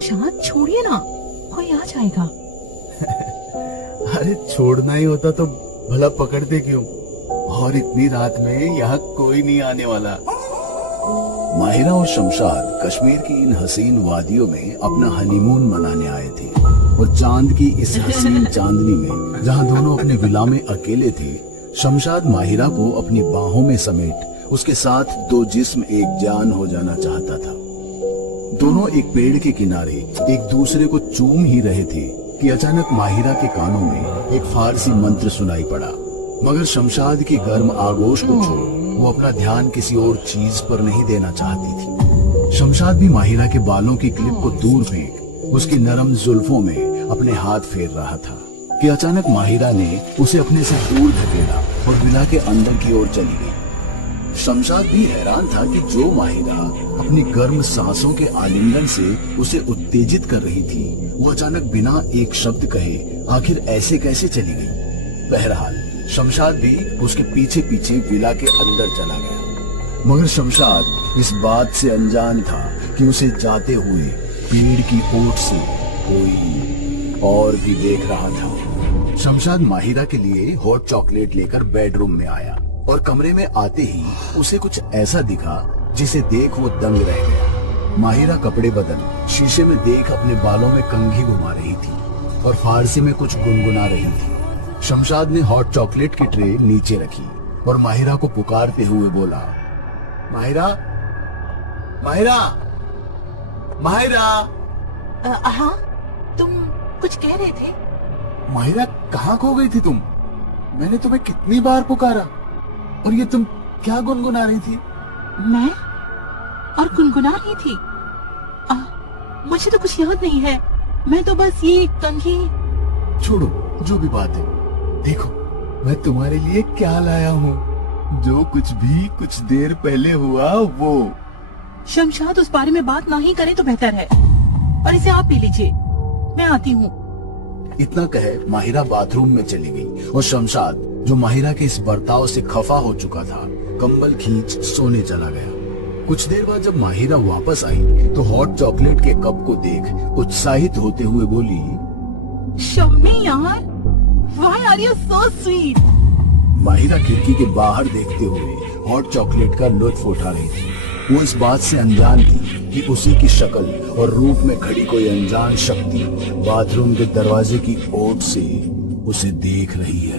शांत छोड़िए ना, कोई आ जाएगा। अरे छोड़ना ही होता तो भला पकड़ते क्यों? और इतनी रात में यहाँ कोई नहीं आने वाला। माहिरा और शमशाद कश्मीर की इन हसीन वादियों में अपना हनीमून मनाने आए थे और चांद की इस हसीन चांदनी में जहाँ दोनों अपने विला में अकेले थे, शमशाद माहिरा को अपनी बाहों में समेट उसके साथ दो जिस्म एक जान हो जाना चाहता था। दोनों एक पेड़ के किनारे एक दूसरे को चूम ही रहे थे कि अचानक माहिरा के कानों में एक फारसी मंत्र सुनाई पड़ा। मगर शमशाद की गर्म आगोश को छोड़ वो अपना ध्यान किसी और चीज पर नहीं देना चाहती थी। शमशाद भी माहिरा के बालों की क्लिप को दूर फेंक उसकी नरम जुल्फों में अपने हाथ फेर रहा था कि अचानक माहिरा ने उसे अपने से दूर धकेला और विला के अंदर की ओर चली गई। शमशाद भी हैरान था कि जो माहिरा अपनी गर्म सांसों के आलिंगन से उसे उत्तेजित कर रही थी, वो अचानक बिना एक शब्द कहे आखिर ऐसे कैसे चली गई। बहरहाल शमशाद भी उसके पीछे पीछे विला के अंदर चला गया, मगर शमशाद इस बात से अनजान था कि उसे जाते हुए पेड़ की ओट से कोई और भी देख रहा था। शमशाद माहिरा के लिए हॉट चॉकलेट लेकर बेडरूम में आया और कमरे में आते ही उसे कुछ ऐसा दिखा जिसे देख वो दंग रह गया। माहिरा कपड़े बदल शीशे में देख अपने बालों में कंघी घुमा रही थी और फारसी में कुछ गुनगुना रही थी। शमशाद ने हॉट चॉकलेट की ट्रे नीचे रखी और माहिरा को पुकारते हुए बोला, माहिरा, माहिरा, माहिरा। हाँ, तुम कुछ कह रहे थे? माहिरा, कहाँ खो गई थी तुम? मैंने तुम्हें कितनी बार पुकारा। और ये तुम क्या गुनगुना रही थी? मैं और गुनगुना रही थी? मुझे तो कुछ याद नहीं है। मैं तो बस ये कंघी। छोड़ो, जो भी बात है, देखो मैं तुम्हारे लिए क्या लाया हूँ। जो कुछ भी कुछ देर पहले हुआ वो। शमशाद, उस बारे में बात ना ही करें तो बेहतर है, और इसे आप पी लीजिए, मैं आती हूँ। इतना कहे माहिरा बाथरूम में चली गई और शमशाद, जो माहिरा के इस बर्ताव से खफा हो चुका था, कंबल खींच सोने चला गया। कुछ देर बाद जब माहिरा वापस आई तो हॉट चॉकलेट के कप को देख उत्साहित होते हुए बोली, शम्मी यार, why are you so sweet? Mahira खिड़की के बाहर देखते हुए हॉट चॉकलेट का लुत्फ उठा रही थी। वो इस बात से अनजान थी कि उसी की शक्ल और रूप में खड़ी कोई अनजान शक्ति बाथरूम के दरवाजे की ओट से उसे देख रही है।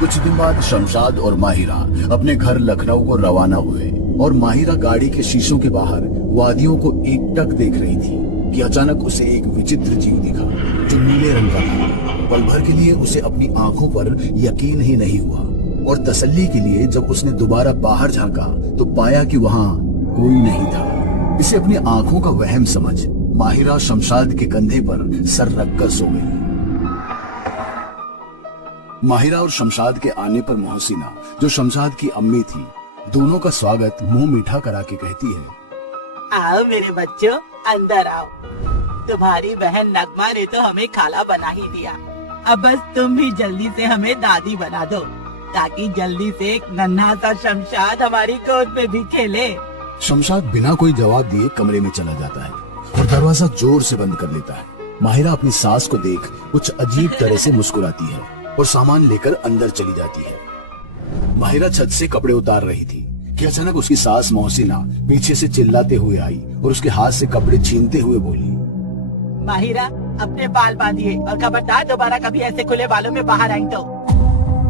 कुछ दिन बाद शमशाद और माहिरा अपने घर लखनऊ को रवाना हुए और माहिरा गाड़ी के शीशों के बाहर वादियों को एकटक देख रही थी कि अचानक उसे एक विचित्र जीव दिखा जो नीले रंग का था। पल भर के लिए उसे अपनी आंखों पर यकीन ही नहीं हुआ और तसल्ली के लिए जब उसने दोबारा बाहर झांका तो पाया कि वहाँ कोई नहीं था। इसे अपनी आंखों का वहम समझ माहिरा शमशाद के कंधे पर सर रखकर सो गई। माहिरा और शमशाद के आने पर मोहसिना, जो शमशाद की अम्मी थी, दोनों का स्वागत मुंह मीठा करा के कहती है, आओ मेरे बच्चों, अंदर आओ। तुम्हारी बहन नगमा ने तो हमें खाला बना ही दिया। अब बस तुम भी जल्दी से हमें दादी बना दो, ताकि जल्दी से एक नन्हा सा शमशाद हमारी गोद में भी खेले। शमशाद बिना कोई जवाब दिए कमरे में चला जाता है और दरवाजा जोर से बंद कर लेता है। माहिरा अपनी सास को देख कुछ अजीब तरह से मुस्कुराती है और सामान लेकर अंदर चली जाती है। माहिरा छत से कपड़े उतार रही थी कि अचानक उसकी सास मोहसिना पीछे से चिल्लाते हुए आई और उसके हाथ से कपड़े छीनते हुए बोली, माहिरा, अपने बाल बांधिए और खबरदार दोबारा कभी ऐसे खुले बालों में बाहर आई तो।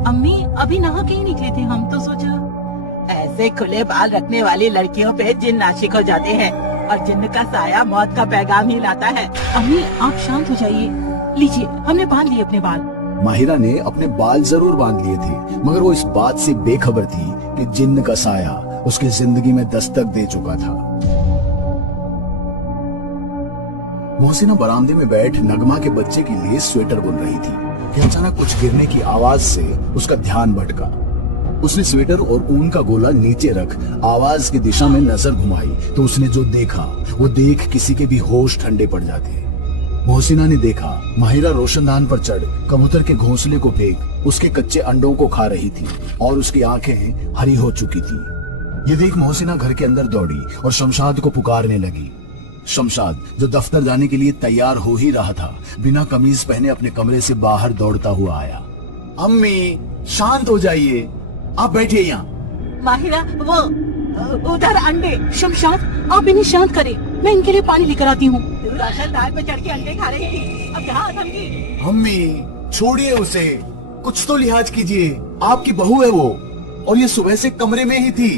अम्मी, अभी नहा के ही निकले थे हम, तो सोचा। ऐसे खुले बाल रखने वाली लड़कियों पे जिन्न आशिक हो जाते हैं और जिन्न का साया मौत का पैगाम ही लाता है। अम्मी, आप शांत हो जाइए। लीजिए, हमने बांध लिए अपने बाल। माहिरा ने अपने बाल जरूर बांध लिए थे, मगर वो इस बात से बेखबर थी कि जिन्न का साया उसकी जिंदगी में दस्तक दे चुका था। मोहसिना बरामदे में बैठ नगमा के बच्चे के लिए स्वेटर बुन रही थी कि अचानक कुछ गिरने की आवाज से उसका ध्यान भटका। उसने स्वेटर और ऊन का गोला नीचे रख आवाज की दिशा में नजर घुमाई तो उसने जो देखा वो देख किसी के भी होश ठंडे पड़ जाते। मोहसिना ने देखा माहिरा रोशनदान पर चढ़ कबूतर के घोंसले को फेंक उसके कच्चे अंडों को खा रही थी और उसकी आंखें हरी हो चुकी थी। ये देख मोहसिना घर के अंदर दौड़ी और शमशाद को पुकारने लगी, शमशाद, जो दफ्तर जाने के लिए तैयार हो ही रहा था, बिना कमीज पहने अपने कमरे से बाहर दौड़ता हुआ आया। अम्मी, शांत हो जाइए, आप बैठिए यहाँ। माहिरा, वो उधर अंडे। शमशाद, आप इन्हें शांत करें, मैं इनके लिए पानी लेकर आती हूँ। रोशनदान पे चढ़ के अंडे खा रही थी, अब कहाँ थमकी? अम्मी, छोड़िए उसे, कुछ तो लिहाज कीजिए, आपकी बहू है वो, और ये सुबह से कमरे में ही थी।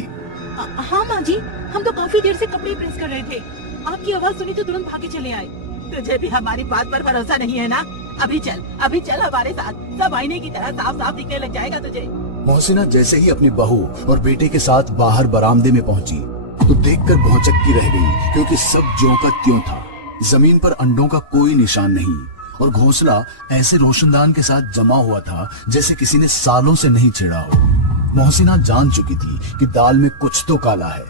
हाँ माँ जी, हम तो काफी देर से कपड़े प्रेस कर रहे थे, आपकी आवाज सुनी तो तुरंत भागे चले आए। तुझे भी हमारी बात पर भरोसा नहीं है ना? अभी चल हमारे साथ, सब आईने की तरह साफ साफ दिखने लग जाएगा तुझे। मोहसिना जैसे ही अपनी बहू और बेटे के साथ बाहर बरामदे में पहुंची तो देखकर भौचक्की रह गई, क्योंकि सब ज्यों का त्यों था। जमीन पर अंडों का कोई निशान नहीं, और घोंसला ऐसे रोशनदान के साथ जमा हुआ था जैसे किसी ने सालों से नहीं छेड़ा हो। मोहसिना जान चुकी थी कि दाल में कुछ तो काला है,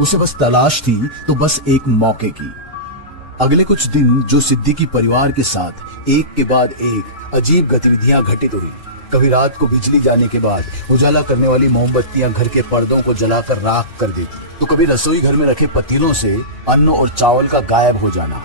उसे बस तलाश थी तो बस एक मौके की। अगले कुछ दिन जो सिद्दीकी परिवार के साथ एक के बाद एक अजीब गतिविधियां घटित हुई। कभी रात को बिजली जाने के बाद उजाला करने वाली मोमबत्तियां घर के पर्दों को जलाकर राख कर देती, तो कभी रसोई घर में रखे पतीलों से अन्न और चावल का गायब हो जाना।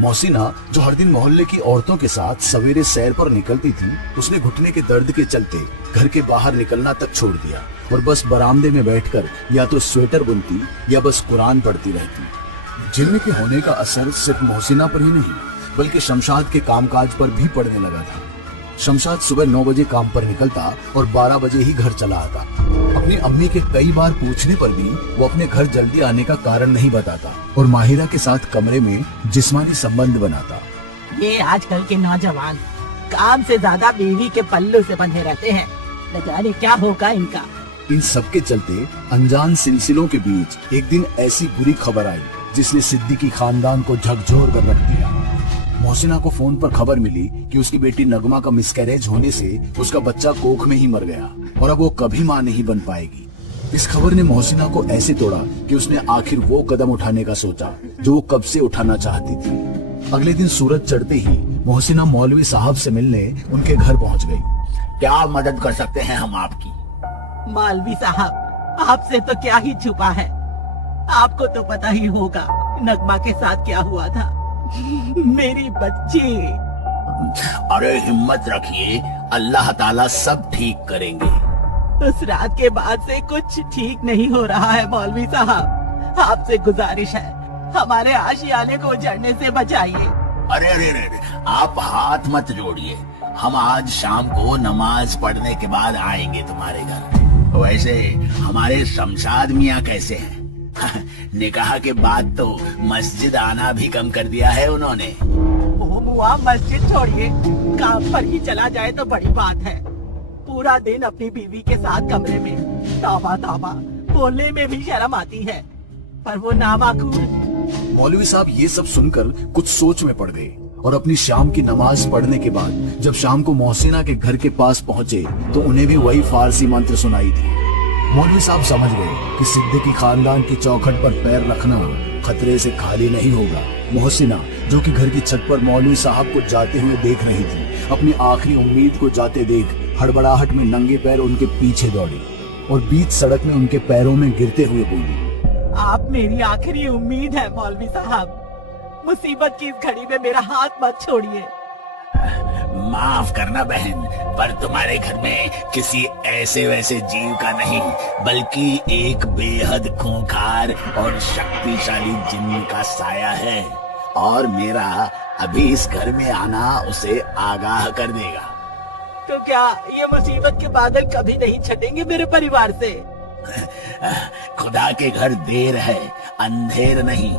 मोहसिना, जो हर दिन मोहल्ले की औरतों के साथ सवेरे सैर पर निकलती थी, उसने घुटने के दर्द के चलते घर के बाहर निकलना तक छोड़ दिया और बस बरामदे में बैठकर या तो स्वेटर बुनती या बस कुरान पढ़ती रहती। जिन्न के होने का असर सिर्फ मोहसिना पर ही नहीं, बल्कि शमशाद के कामकाज पर भी पड़ने लगा था। शमशाद सुबह 9 बजे काम पर निकलता और 12 बजे ही घर चला आता। अपनी अम्मी के कई बार पूछने पर भी वो अपने घर जल्दी आने का कारण नहीं बताता और माहिरा के साथ कमरे में जिस्मानी संबंध बनाता। ये आजकल के नौजवान काम से ज्यादा बीवी के पल्लू से बंधे रहते हैं, न जाने क्या होगा इनका। इन सब के चलते अनजान सिलसिलों के बीच एक दिन ऐसी बुरी खबर आई जिसने सिद्दीकी खानदान को झकझोर कर रख दिया। मोहसिना को फोन पर खबर मिली कि उसकी बेटी नगमा का मिसकैरेज होने से उसका बच्चा कोख में ही मर गया और अब वो कभी मां नहीं बन पाएगी। इस खबर ने मोहसिना को ऐसे तोड़ा कि उसने आखिर वो कदम उठाने का सोचा जो वो कब से उठाना चाहती थी। अगले दिन सूरज चढ़ते ही मोहसिना मौलवी साहब से मिलने उनके घर पहुंच गई। क्या मदद कर सकते हैं हम आपकी? मौलवी साहब, आपसे तो क्या ही छुपा है, आपको तो पता ही होगा नगमा के साथ क्या हुआ था। मेरी बच्ची। अरे हिम्मत रखिए, अल्लाह ताला सब ठीक करेंगे। उस रात के बाद से कुछ ठीक नहीं हो रहा है मौलवी साहब, आपसे गुजारिश है हमारे आशियाने को उजड़ने से बचाइए। अरे अरे अरे, आप हाथ मत जोड़िए, हम आज शाम को नमाज पढ़ने के बाद आएंगे तुम्हारे घर। वैसे हमारे शमशाद मियाँ कैसे हैं? निकाह के बाद तो मस्जिद आना भी कम कर दिया है उन्होंने। वो मुआ मस्जिद छोड़िए, काम पर ही चला जाए तो बड़ी बात है। पूरा दिन अपनी बीवी के साथ कमरे में, तौबा तौबा, बोलने में भी शर्म आती है, पर वो नामाकूल। मौलवी साहब ये सब सुनकर कुछ सोच में पड़ गए और अपनी शाम की नमाज पढ़ने के बाद जब शाम को मोहसिना के घर के पास पहुँचे तो उन्हें भी वही फारसी मंत्र सुनाई थी। मौलवी साहब समझ गए कि सिद्दीकी खानदान की चौखट पर पैर रखना खतरे से खाली नहीं होगा। मोहसिना, जो कि घर की छत पर मौलवी साहब को जाते हुए देख रही थी, अपनी आखिरी उम्मीद को जाते देख हड़बड़ाहट में नंगे पैर उनके पीछे दौड़ी और बीच सड़क में उनके पैरों में गिरते हुए बोली, आप मेरी आखिरी उम्मीद है मौलवी साहब, मुसीबत की इस घड़ी में मेरा हाथ मत छोड़िए। माफ करना बहन, पर तुम्हारे घर में किसी ऐसे वैसे जीव का नहीं, बल्कि एक बेहद खूंखार और शक्तिशाली जिन्न का साया है, और मेरा अभी इस घर में आना उसे आगाह कर देगा। तो क्या ये मुसीबत के बादल कभी नहीं छटेंगे मेरे परिवार से? खुदा के घर देर है, अंधेर नहीं।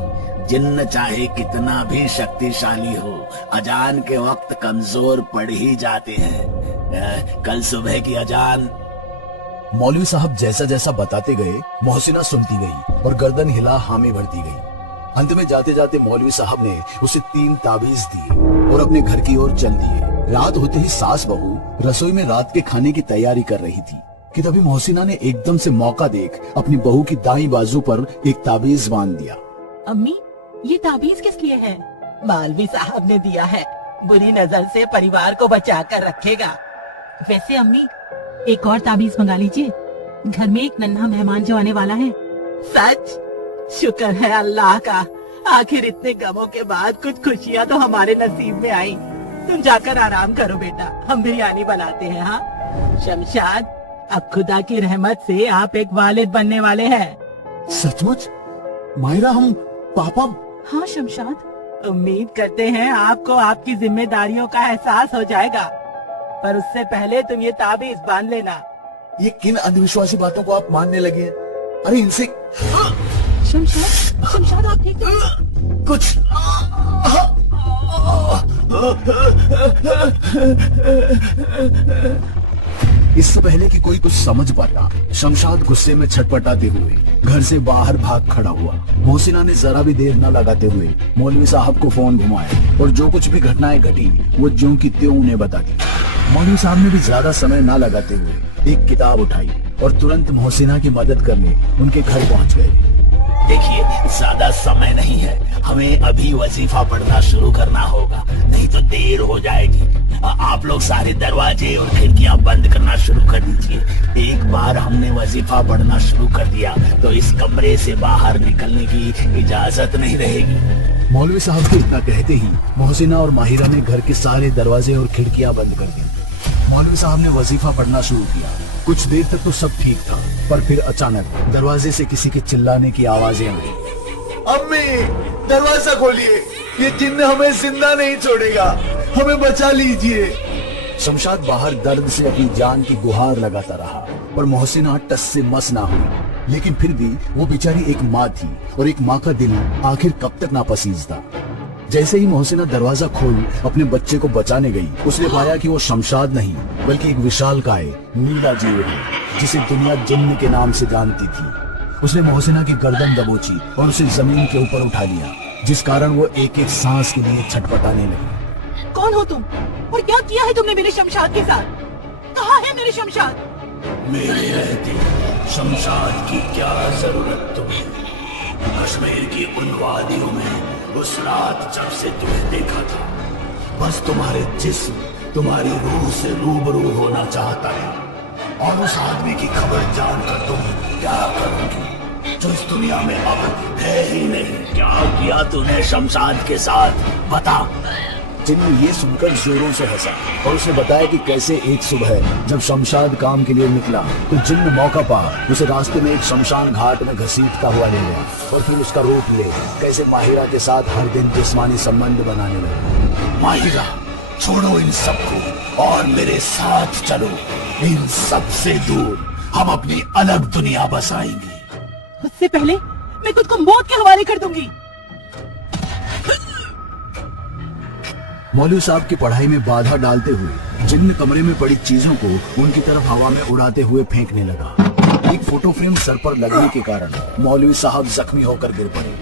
जिन्न चाहे कितना भी शक्तिशाली हो, अजान के वक्त कमजोर पड़ ही जाते हैं। कल सुबह की अजान। मौलवी साहब जैसा जैसा बताते गए, मोहसिना सुनती गई और गर्दन हिला हामी भरती गई। अंत में जाते जाते मौलवी साहब ने उसे 3 ताबीज दिए और अपने घर की ओर चल दिए। रात होते ही सास बहू रसोई में रात के खाने की तैयारी कर रही थी कि तभी मोहसिना ने एकदम से मौका देख अपनी बहू की दाईं बाजू पर एक ताबीज बांध दिया। अम्मी, ये ताबीज किस लिए है? मौलवी साहब ने दिया है, बुरी नजर से परिवार को बचा कर रखेगा। वैसे अम्मी, एक और ताबीज मंगा लीजिए, घर में एक नन्हा मेहमान जो आने वाला है। सच? शुक्र है अल्लाह का, आखिर इतने गमों के बाद कुछ खुशियाँ तो हमारे नसीब में आई। तुम जाकर आराम करो बेटा, हम बिरयानी बनाते हैं। हाँ शमशाद, अब खुदा की रहमत से आप एक वालिद बनने वाले हैं। सचमुच? माहिरा, हम पापा? हाँ शमशाद, उम्मीद करते हैं आपको आपकी जिम्मेदारियों का एहसास हो जाएगा, पर उससे पहले तुम ये ताबीज बांध लेना। ये किन अंधविश्वासी बातों को आप मानने लगे हैं? अरे इनसे शमशाद, शमशाद आप ठीक हैं? कुछ इससे पहले कि कोई कुछ समझ पाता, शमशाद गुस्से में छटपटाते हुए घर से बाहर भाग खड़ा हुआ। मोहसिना ने जरा भी देर न लगाते हुए मौलवी साहब को फोन घुमाया और जो कुछ भी घटनाएं घटी वो ज्यों की त्यों उन्हें बता दी। मौलवी साहब ने भी ज्यादा समय न लगाते हुए एक किताब उठाई और तुरंत मोहसिना की मदद करने उनके घर पहुंच गए। देखिए, ज्यादा समय नहीं है, हमें अभी वजीफा पढ़ना शुरू करना होगा, नहीं तो देर हो जाएगी। आप लोग सारे दरवाजे और खिड़कियां बंद करना शुरू कर दीजिए। एक बार हमने वजीफा पढ़ना शुरू कर दिया तो इस कमरे से बाहर निकलने की इजाजत नहीं रहेगी। मौलवी साहब के इतना कहते ही मोहसिना और माहिरा ने घर के सारे दरवाजे और खिड़कियां बंद कर दी। मौलवी साहब ने वजीफा पढ़ना शुरू किया। कुछ देर तक तो सब ठीक था, पर फिर अचानक दरवाजे से किसी के चिल्लाने की आवाजें आई। अम्मी, दरवाजा खोलिए, ये जिन्न हमें जिंदा नहीं छोड़ेगा, हमें बचा लीजिए। शमशाद बाहर दर्द से अपनी जान की गुहार लगाता रहा, पर मोहसिना टस से मस ना हुई। लेकिन फिर भी वो बेचारी एक माँ थी और एक माँ का दिल आखिर कब तक नापसीज था। जैसे ही मोहसिना दरवाजा खोल अपने बच्चे को बचाने गई, उसने पाया कि वो शमशाद नहीं बल्कि एक विशालकाय नीला जीव है जिसे दुनिया जिन्न के नाम से जानती थी। उसने मोहसिना की गर्दन दबोची और उसे जमीन के ऊपर उठा लिया, जिस कारण वो एक एक सांस के लिए छटपटाने लगी। कौन हो तुम और क्या किया है तुमने मेरे शमशाद के साथ? कहाँ है मेरे शमशाद? मेरे रहते शमशाद की क्या जरूरत तुम्हें? कश्मीर की उन वादियों में उस रात जब से तुम्हें देखा था, बस तुम्हारे जिस्म तुम्हारी रूह से रूबरू होना चाहता है, और उस आदमी की खबर जानकर तुम क्या करोगी जो इस दुनिया में अब है ही नहीं। क्या किया तूने शमशाद के साथ, बता। जिन्न ये सुनकर जोरों से हंसा और उसने बताया कि कैसे एक सुबह जब शमशाद काम के लिए निकला तो जिन्न मौका पा उसे रास्ते में एक शमशान घाट में घसीटता हुआ ले गया और फिर उसका रूप ले कैसे माहिरा के साथ हर दिन जिस्मानी संबंध बनाने लगा। माहिरा, छोड़ो इन सबको और मेरे साथ चलो। इन सब से दूर हम अपनी अलग दुनिया बसाएंगे। उससे पहले मैं खुद को मौत के हवाले कर दूंगी। मौलवी साहब की पढ़ाई में बाधा डालते हुए जिन्न कमरे में पड़ी चीजों को उनकी तरफ हवा में उड़ाते हुए फेंकने लगा। एक फोटो फ्रेम सर पर लगने के कारण मौलवी साहब जख्मी होकर गिर पड़े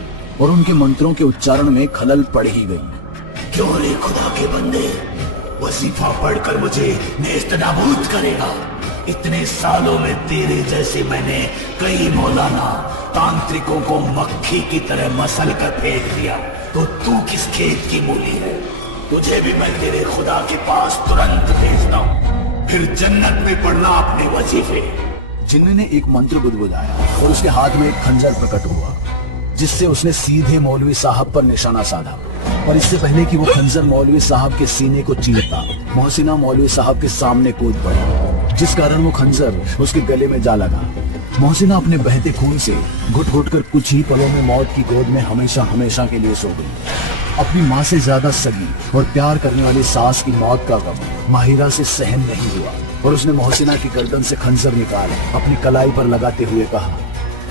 और उनके मंत्रों के उच्चारण में खलल पड़ ही गई। क्यों रे खुदा के बंदे, वजीफा पढ़कर मुझे नेस्त नाबूद करेगा? इतने सालों में तेरे जैसे मैंने कई मौलाना तांत्रिकों को मक्खी की तरह मसल कर फेंक दिया, तो तू किस खेत की मूली है? तुझे भी मैं तेरे खुदा के पास तुरंत भेजता हूँ, फिर जन्नत में पढ़ना अपने वजीफे। जिन्न ने एक मंत्र बुदबुदाया और उसके हाथ में एक खंजर प्रकट हुआ, जिससे उसने सीधे मौलवी साहब पर निशाना साधा। और इससे पहले कि वो खंजर मौलवी साहब के सीने को चीरता, मोहसिना मौलवी साहब के सामने कूद पड़ी, जिस कारण वो खंजर उसके गले में जा लगा। मोहसिना अपने बहते खून से घुट घुट कर कुछ ही पलों में मौत की गोद में हमेशा हमेशा के लिए सो गई। अपनी माँ से ज्यादा सगी और प्यार करने वाली सास की मौत का गम माहिरा से सहन नहीं हुआ और उसने मोहसिना की गर्दन से खंजर निकाल अपनी कलाई पर लगाते हुए कहा,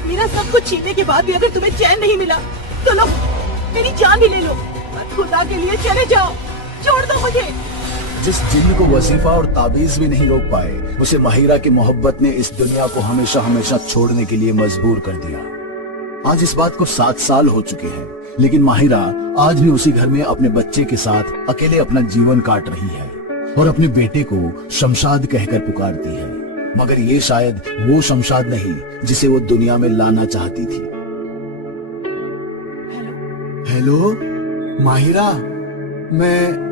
मेरा सब कुछ छीनने के बाद भी अगर तुम्हें चैन नहीं मिला तो लो, मेरी जान भी ले लो, पर खुदा के लिए चले जाओ, छोड़ दो मुझे। जिस जिन्न को वजीफा और ताबीज भी नहीं रोक पाए, उसे माहिरा की मोहब्बत ने इस दुनिया को हमेशा हमेशा छोड़ने के लिए मजबूर कर दिया। आज इस बात को 7 साल हो चुके हैं, लेकिन माहिरा आज भी उसी घर में अपने बच्चे के साथ अकेले अपना जीवन काट रही है और अपने बेटे को शमशाद कहकर पुकारती है, मगर ये शायद वो शमशाद नहीं जिसे वो दुनिया में लाना चाहती थी। हेलो माहिरा, मैं